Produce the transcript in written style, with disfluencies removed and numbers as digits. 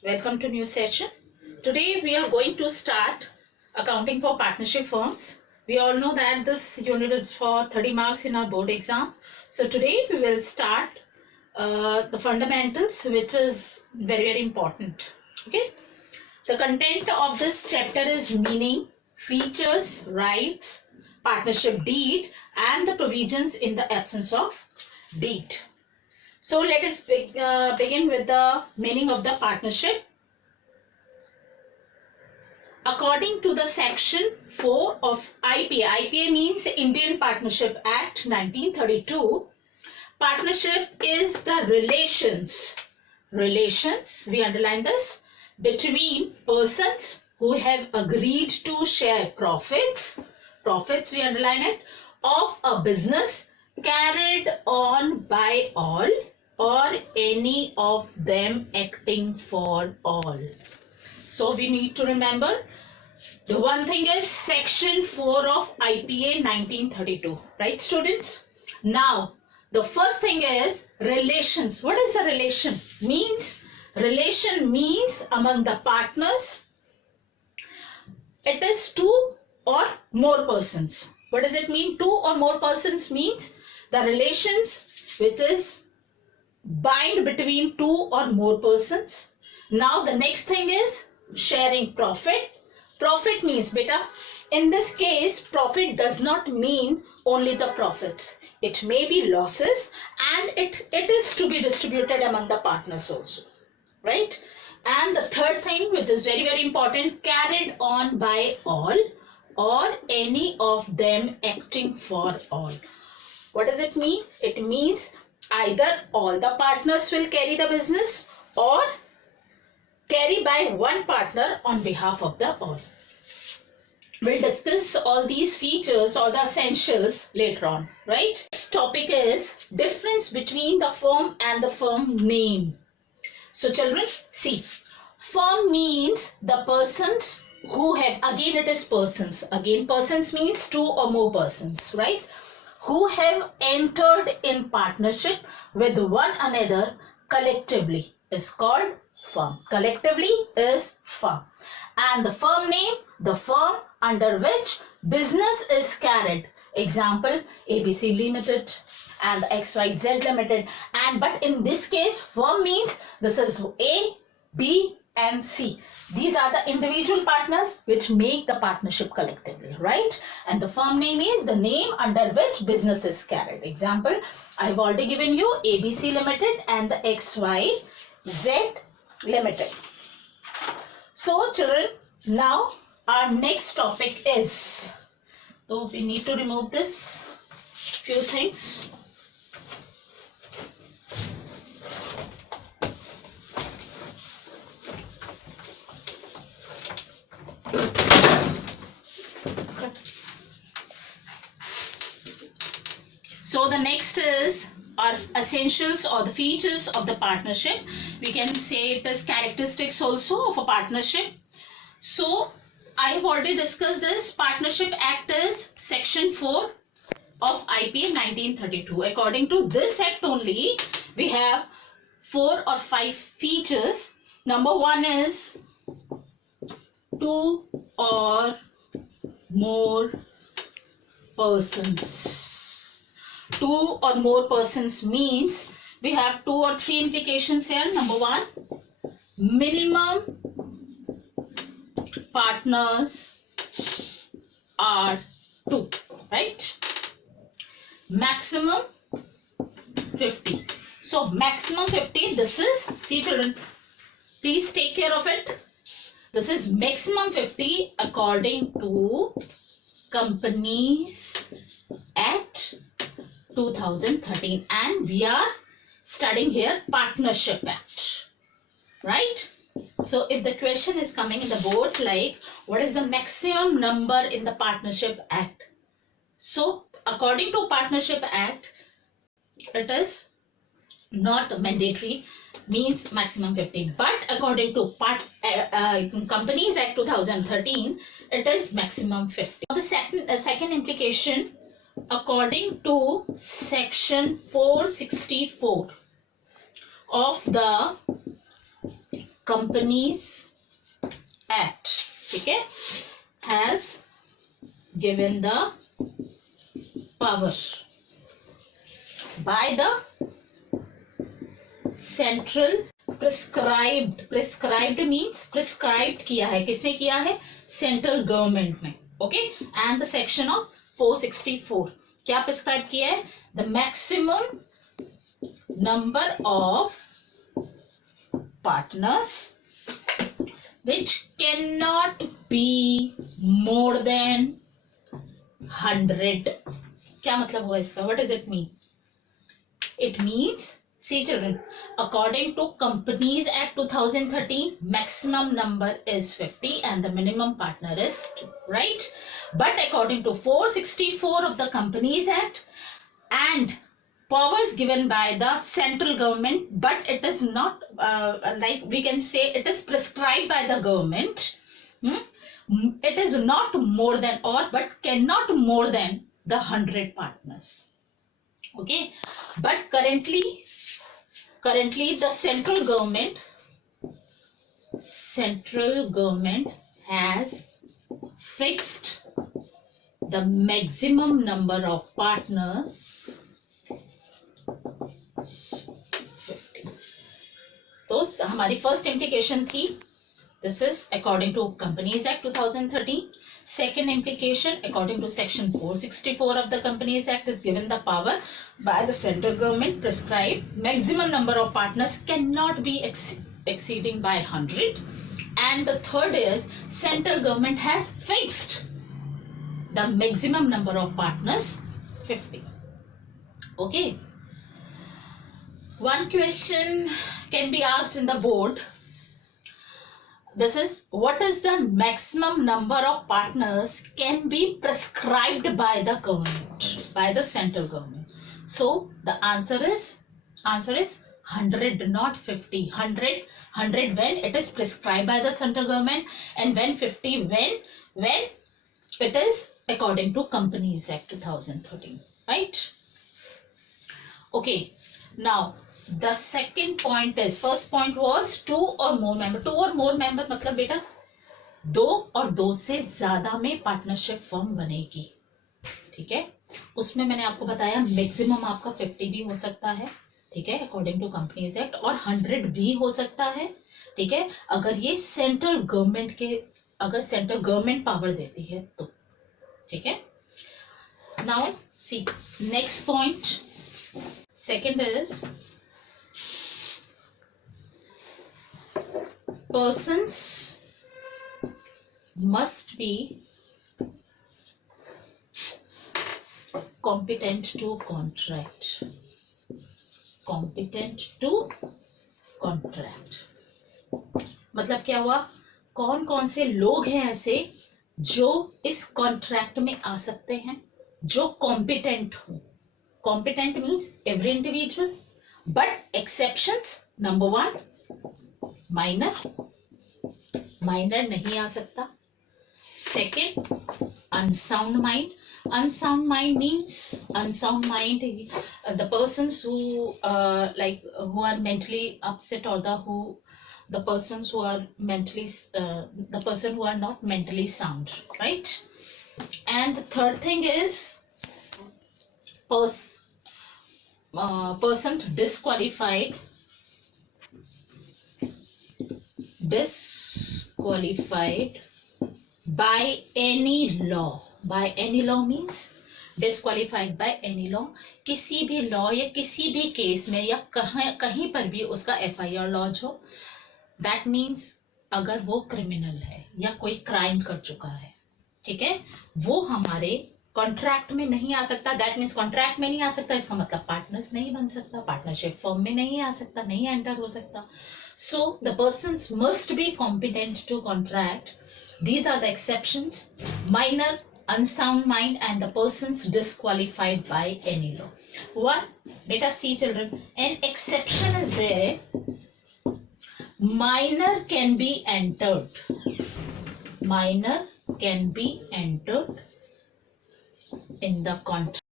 Welcome to new session. Today we are going to start accounting for partnership firms. We all know that this unit is for 30 marks in our board exams. So today we will start the fundamentals, which is very important. Okay. The content of this chapter is meaning, features, rights, partnership deed, and the provisions in the absence of deed. So let us begin with the meaning of the partnership. According to the section 4 of IPA means Indian Partnership Act 1932, partnership is the relations, we underline this, between persons who have agreed to share profits, we underline it, of a business carried on by all or any of them acting for all. So we need to remember the one thing is section 4 of IPA 1932, right students? Now the first thing is relations. What is a relation? Relation means among the partners it is two or more persons. What does it mean? Two or more persons means the relations which is bind between two or more persons. Now the next thing is sharing profit. Profit means, beta, in this case profit does not mean only the profits. It may be losses and it is to be distributed among the partners also, right? And the third thing, which is very important, carried on by all or any of them acting for all. What does it mean? It means either all the partners will carry the business or carry by one partner on behalf of the all. We'll discuss all these features or the essentials later on, right? Next topic is difference between the firm and the firm name. So children, see, firm means the persons who have, again it is persons, again persons means two or more persons, right? Who have entered in partnership with one another collectively is called firm. Collectively is firm. And the firm name, the firm under which business is carried. Example, ABC Limited and XYZ Limited. But in this case, firm means this is A, B and C. These are the individual partners which make the partnership collectively, right? And the firm name is the name under which business is carried. Example, I have already given you ABC Limited and the XYZ Limited. So children, now our next topic is, so we need to remove this few things. So the next is our essentials or the features of the partnership. We can say it is characteristics also of a partnership. So I have already discussed this. Partnership Act is section 4 of IPA 1932. According to this act only, we have 4 or 5 features. Number 1 is two or more persons. Two or more persons means we have 2 or 3 implications here. Number 1, minimum partners are 2, right? Maximum 50. So maximum 50, this is, see children, please take care of it. This is maximum 50 according to Companies Act 2013, and we are studying here Partnership Act, right? So if the question is coming in the board like what is the maximum number in the Partnership Act, so according to Partnership Act it is not mandatory, means maximum 15, but according to Companies Act 2013 it is maximum 50. The second implication, according to section 464 of the Companies Act, ठीक है, has given the power by the central prescribed means prescribed किया है, किसने किया है, central government ने, okay, and the section of 464 क्या prescribe किया है, the maximum number of partners which cannot be more than 100. क्या मतलब हुआ इसका, what does it mean? It means, see children, according to Companies Act 2013, maximum number is 50 and the minimum partner is 2, right? But according to 464 of the Companies Act and powers given by the central government, but it is not like we can say it is prescribed by the government. It is not more than or but cannot more than the 100 partners. Okay, but currently the central government has fixed the maximum number of partners 50. तो हमारी first implication थी, this is according to companies act 2013. Second implication, according to section 464 of the Companies Act, is given the power by the central government prescribed maximum number of partners cannot be exceeding by 100. And the third is central government has fixed the maximum number of partners 50. Okay. One question can be asked in the board. This is, what is the maximum number of partners can be prescribed by the government, by the central government? So the answer is 100, not 50. 100 when it is prescribed by the central government, and when 50 when it is according to Companies Act 2013, right? Okay, now the second point is, first point was two or more member. Two or more member मतलब बेटा दो और दो से ज्यादा में partnership firm बनेगी, ठीक है. उसमें मैंने आपको बताया मैक्सिमम आपका 50 भी हो सकता है, ठीक है, अकॉर्डिंग टू कंपनीज एक्ट, और 100 भी हो सकता है, ठीक है, अगर ये सेंट्रल गवर्नमेंट पावर देती है तो, ठीक है. Now see next point, second is persons must be competent to contract. मतलब क्या हुआ, कौन कौन से लोग हैं ऐसे जो इस कॉन्ट्रैक्ट में आ सकते हैं, जो कॉम्पिटेंट हो. Competent means every individual, but exceptions, number 1 minor नहीं आ सकता. Second, unsound mind means unsound mind, the persons who who are mentally upset, or the persons who are mentally the person who are not mentally sound, right? And the third thing is person disqualified by any law. By any law means disqualified by any law, किसी भी law या किसी भी case में या कहीं पर भी उसका FIR लॉज हो. दैट मीन्स अगर वो क्रिमिनल है या कोई क्राइम कर चुका है, ठीक है, वो हमारे कॉन्ट्रैक्ट में नहीं आ सकता. दैट मीन्स कॉन्ट्रैक्ट में नहीं आ सकता, इसका मतलब पार्टनर्स नहीं बन सकता, पार्टनरशिप फर्म में नहीं आ सकता, नहीं एंटर हो सकता. So the persons must be competent to contract. These are the exceptions: minor, unsound mind, and the persons disqualified by any law. One, beta, see children, an exception is there. Minor can be entered. Minor can be entered in the contract.